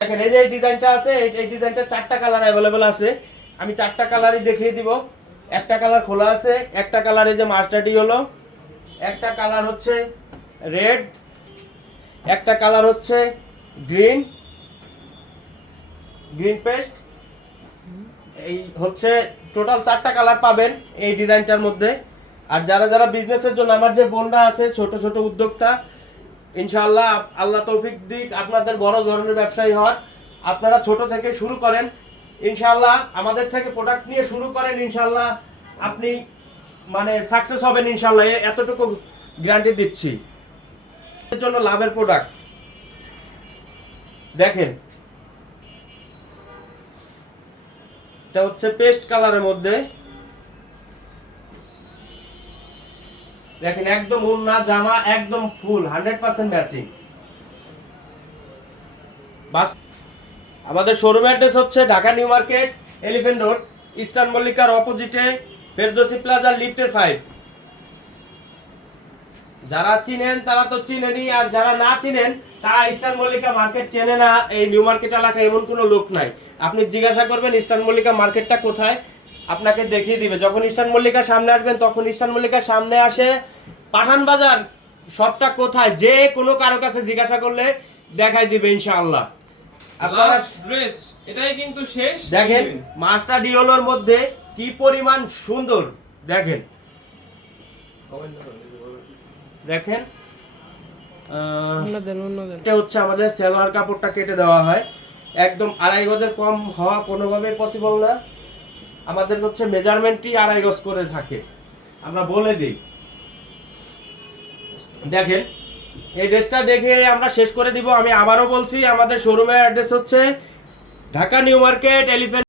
দেখেন এই যে ডিজাইনটা আছে, এই ডিজাইনটা 4টা কালার अवेलेबल আছে। আমি 4টা কালারই দেখিয়ে দিব। একটা কালার খোলা আছে, একটা কালারে যে মাস্টার্ডি হলো, একটা কালার হচ্ছে রেড, একটা কালার হচ্ছে গ্রিন পেস্ট। এই হচ্ছে টোটাল 4টা কালার পাবেন এই ডিজাইনটার মধ্যে। আর যারা যারা বিজনেসের জন্য, আমার যে বোনরা আছে ছোট ছোট উদ্যোক্তা, ইনশাআল্লাহ আল্লাহ তৌফিক দিক আপনাদের বড় ধরনের ব্যবসায়ী হওয়ার, আপনারা ছোট থেকে শুরু করেন ইনশাআল্লাহ, আমাদের থেকে প্রোডাক্ট নিয়ে শুরু করেন ইনশাআল্লাহ আপনি মানে সাকসেস হবেন ইনশাআল্লাহ, এতটুকু গ্যারান্টি দিচ্ছি। এর জন্য লাভের প্রোডাক্ট দেখেন, এটা হচ্ছে পেস্ট কালারের মধ্যে। দেখেন একদম ওড়না জামা একদম ফুল 100% ম্যাচিং। বাস আমাদের শোরুম অ্যাড্রেস হচ্ছে Dhaka new market, elephant road, eastern মল্লিকার অপোজিটে, ফেরদৌসি প্লাজার লিফটের 5। যারা চিনেন তারা তো চিনেনই, আর যারা না চিনেন তারা ইস্টার্ন মল্লিকা মার্কেট চেনে না। এই নিউ মার্কেট এলাকায় এমন কোনো লোক নাই। আপনি জিজ্ঞাসা করবেন ইস্টার্ন মল্লিকা মার্কেটটা কোথায়, আপনাকে দেখিয়ে দিবে। যখন ইস্টার্ন মল্লিকার সামনে আসবেন তখন ইস্টার্ন মল্লিকার সামনে আসে পাঠান বাজার শপটা কোথায়, যে কোনো কারো কাছে জিজ্ঞাসা করলে দেখাই দিবে ইনশাআল্লাহ। আপনারা ড্রেস এটাই কিন্তু শেষ। দেখেন মাস্টার ডিওলোর মধ্যে কি পরিমাণ সুন্দর, দেখেন দেখেন এটা হচ্ছে আমাদের সালোয়ার কাপড়টা কেটে দেওয়া হয়, একদম 2.5 গজের কম হওয়া কোনোভাবেই পসিবল না। আমাদের হচ্ছে মেজারমেন্টই 2.5 গজ করে থাকে, আমরা বলে দিই। দেখেন এই ড্রেসটা দেখে আমরা শেষ করে দিব। আমি আবারও বলছি, আমাদের শোরুমের অ্যাড্রেস হচ্ছে ঢাকা নিউ মার্কেট, এলিফ্যান্ট